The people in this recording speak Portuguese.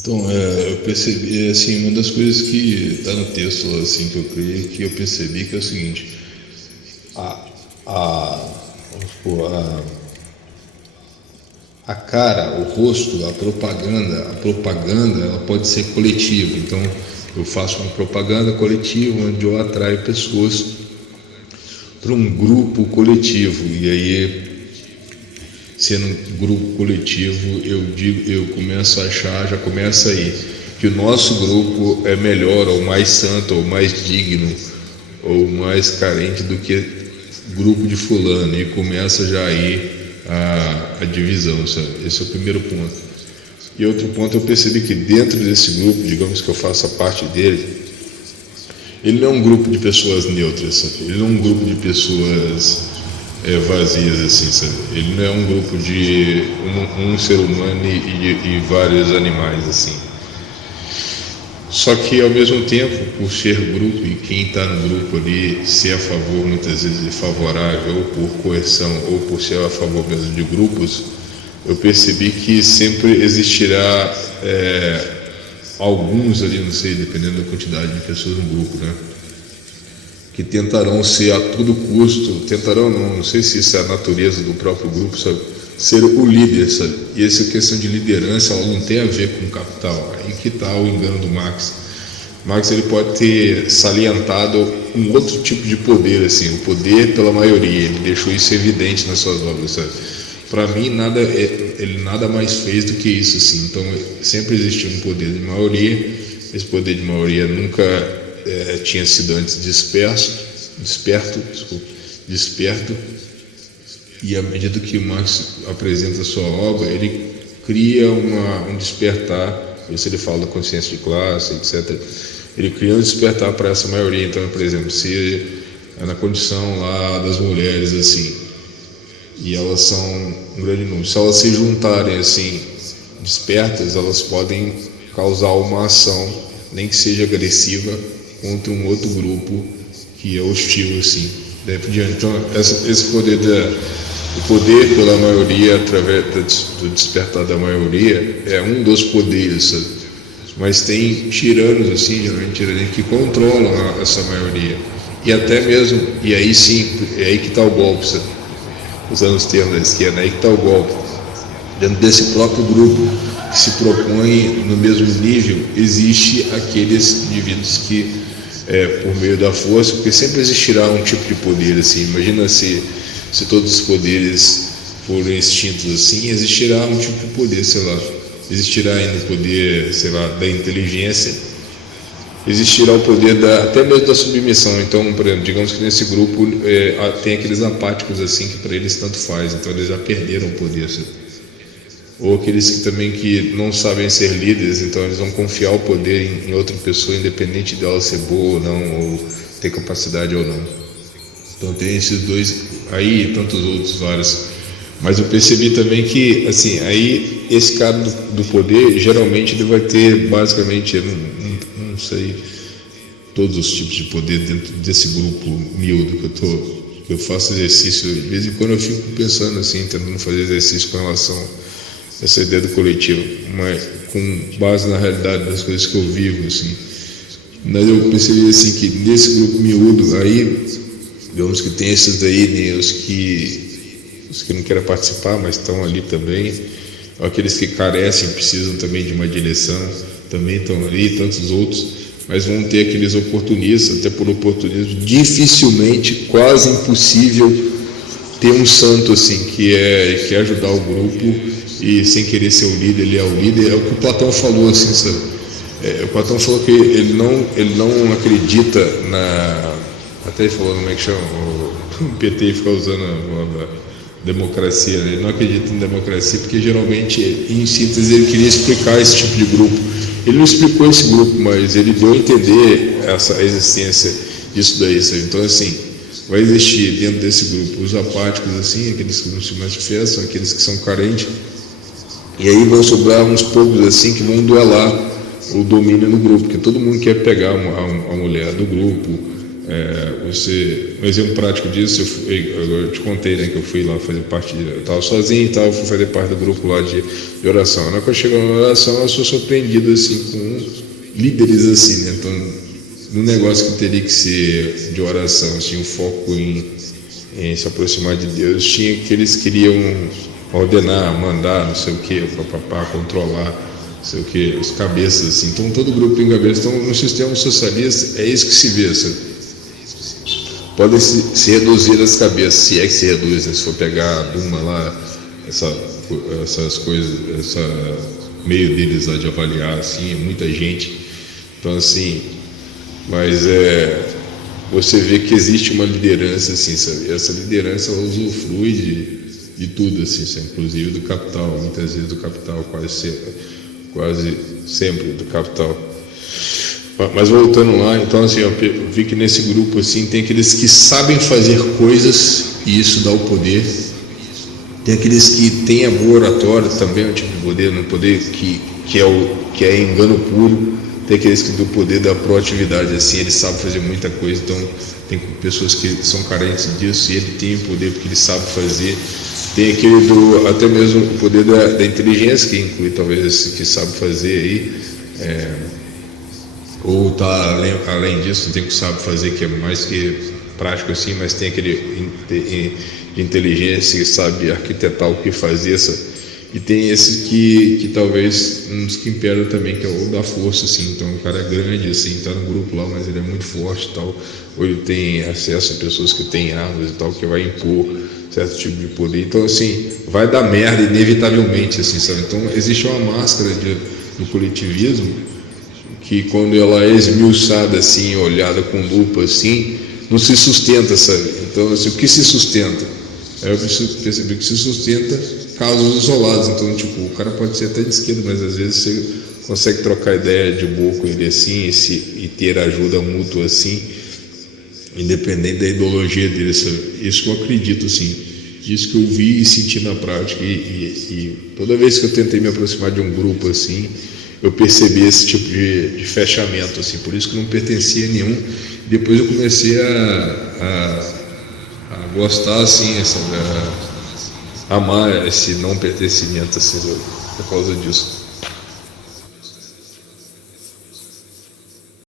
Então, eu percebi, assim, uma das coisas que está no texto, assim, que eu criei, que eu percebi que é o seguinte, a, vamos supor, a cara, o rosto, a propaganda, ela pode ser coletiva. Então, eu faço uma propaganda coletiva onde eu atraio pessoas para um grupo coletivo. E aí, sendo um grupo coletivo, eu começo a achar, já começa aí, que o nosso grupo é melhor, ou mais santo, ou mais digno, ou mais carente do que grupo de fulano, e começa já aí a divisão, sabe? Esse é o primeiro ponto. E outro ponto, eu percebi que dentro desse grupo, digamos que eu faça parte dele, ele não é um grupo de pessoas neutras, sabe? Ele não é um grupo de pessoas vazias, assim, sabe? Ele não é um grupo de um ser humano e vários animais, assim. Só que ao mesmo tempo, por ser grupo e quem está no grupo ali ser a favor muitas vezes de favorável, ou por coerção, ou por ser a favor mesmo de grupos, eu percebi que sempre existirá alguns ali, não sei, dependendo da quantidade de pessoas no grupo, né? Que tentarão ser a todo custo, tentarão não sei se isso é a natureza do próprio grupo, sabe? Ser o líder, sabe? E essa questão de liderança, ela não tem a ver com capital. Aí que está o engano do Marx. Marx, ele pode ter salientado um outro tipo de poder, assim, o poder pela maioria. Ele deixou isso evidente nas suas obras, sabe? Para mim, ele nada mais fez do que isso, assim. Então, sempre existiu um poder de maioria. Esse poder de maioria nunca tinha sido antes desperto, e à medida que o Marx apresenta a sua obra, ele cria um despertar, isso ele fala da consciência de classe, etc. Ele cria um despertar para essa maioria. Então, por exemplo, se é na condição lá das mulheres, assim, e elas são um grande número, se elas se juntarem, assim, despertas, elas podem causar uma ação, nem que seja agressiva, contra um outro grupo que é hostil, assim, daí por diante. Então, esse poder o poder pela maioria, através do despertar da maioria, é um dos poderes, sabe? Mas tem tiranos, assim, geralmente tiranos que controlam essa maioria. E até mesmo, e aí sim, é aí que está o golpe, sabe? Usando os termos da esquerda, é aí que está o golpe. Dentro desse próprio grupo que se propõe no mesmo nível, existe aqueles indivíduos que, por meio da força, porque sempre existirá um tipo de poder, assim. Imagina se todos os poderes forem extintos, assim, existirá um tipo de poder, sei lá. Existirá ainda o poder, sei lá, da inteligência, existirá o poder até mesmo da submissão. Então, por exemplo, digamos que nesse grupo tem aqueles apáticos, assim, que para eles tanto faz, então eles já perderam o poder, sabe? Ou aqueles que também que não sabem ser líderes, então eles vão confiar o poder em outra pessoa, independente dela ser boa ou não, ou ter capacidade ou não. Então tem esses dois, aí e tantos outros vários. Mas eu percebi também que, assim, aí esse cara do poder, geralmente ele vai ter, basicamente, eu não sei, todos os tipos de poder dentro desse grupo miúdo que eu faço exercício. De vez em quando eu fico pensando, assim, tentando fazer exercício com relação essa ideia do coletivo, mas com base na realidade das coisas que eu vivo, assim. Mas eu percebi, assim, que nesse grupo miúdo aí, digamos que tem esses daí, né, os que não querem participar, mas estão ali também, aqueles que carecem, precisam também de uma direção, também estão ali, tantos outros, mas vão ter aqueles oportunistas, até por oportunismo, dificilmente, quase impossível ter um santo, assim, que é ajudar o grupo e sem querer ser o líder, ele é o líder. É o que o Platão falou, assim, sabe? O Platão falou que ele não acredita até ele falou, como é que chama? O PT fica usando a democracia, né? Ele não acredita em democracia porque geralmente, em síntese, ele queria explicar esse tipo de grupo. Ele não explicou esse grupo, mas ele deu a entender a existência disso daí, sabe? Então, assim, vai existir dentro desse grupo os apáticos, assim, aqueles que não se manifestam, aqueles que são carentes, e aí vão sobrar uns poucos, assim, que vão duelar o domínio no grupo, porque todo mundo quer pegar a mulher do grupo, Um exemplo prático disso, eu te contei, né, que eu fui lá fazer parte, eu estava sozinho e tal, fui fazer parte do grupo lá de oração. Na hora que eu chego na oração, eu sou surpreendido assim com líderes assim, né? Então, no negócio que teria que ser de oração, assim, um foco em se aproximar de Deus, tinha que eles queriam ordenar, mandar, não sei o que, papapá, controlar, não sei o que, os cabeças assim. Então todo grupo tem cabeça. Então no sistema socialista é isso que se vê, sabe? Podem se reduzir as cabeças, se é que se reduz, né? Se for pegar a Duma lá, essas coisas, essa meio deles lá de avaliar, assim, é muita gente. Então assim, mas você vê que existe uma liderança, assim, sabe? Essa liderança ela usufrui de tudo, assim, sabe? Inclusive do capital, muitas vezes do capital, quase sempre do capital. Mas voltando lá, então assim, eu vi que nesse grupo assim tem aqueles que sabem fazer coisas e isso dá o poder. Tem aqueles que têm a boa oratória também, um tipo de poder, um poder que é engano puro. Tem aqueles que do poder da proatividade, assim, ele sabe fazer muita coisa, então tem pessoas que são carentes disso e ele tem o poder porque ele sabe fazer. Tem aquele até mesmo o poder da inteligência, que inclui talvez esse que sabe fazer aí, ou tá além disso, tem o que sabe fazer, que é mais que prático assim, mas tem aquele de inteligência que sabe arquitetar o que fazer, e tem esse que talvez uns que imperam também, que é o da força, assim. Então o cara é grande, assim, tá no grupo lá, mas ele é muito forte e tal, ou ele tem acesso a pessoas que têm armas e tal, que vai impor certo tipo de poder. Então assim, vai dar merda inevitavelmente, assim, sabe? Então existe uma máscara do coletivismo que quando ela é esmiuçada assim, olhada com lupa assim, não se sustenta, sabe? Então assim, o que se sustenta? Eu preciso perceber que se sustenta casos isolados. Então tipo, o cara pode ser até de esquerda, mas às vezes você consegue trocar ideia de boa com ele assim e ter ajuda mútua assim, independente da ideologia dele, sabe? Isso que eu acredito, assim, isso que eu vi e senti na prática, e toda vez que eu tentei me aproximar de um grupo assim, eu percebi esse tipo de fechamento, assim, por isso que eu não pertencia a nenhum. Depois eu comecei a gostar, assim, a amar esse não pertencimento, assim, por causa disso.